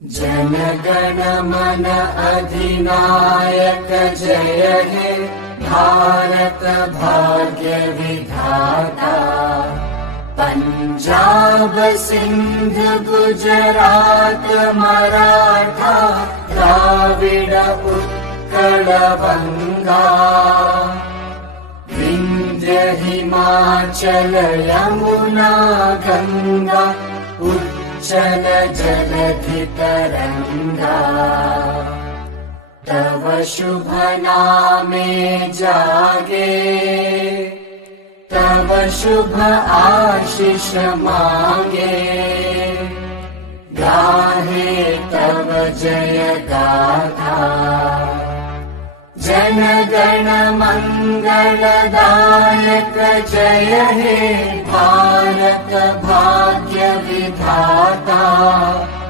जन गण मन अधिनायक जय हे भारत भाग्य विधाता। पंजाब सिंध गुजरात मराठा द्राविड उत्कल बंगा। विंध्य हिमाचल यमुना गंगा उच्चल जलधि तरंगा। तव शुभ नामे जागे तव शुभ आशीष मांगे। गाहे तव जय गाथा जन गण मंगलदायक जय हे भारत भाग्य विधाता।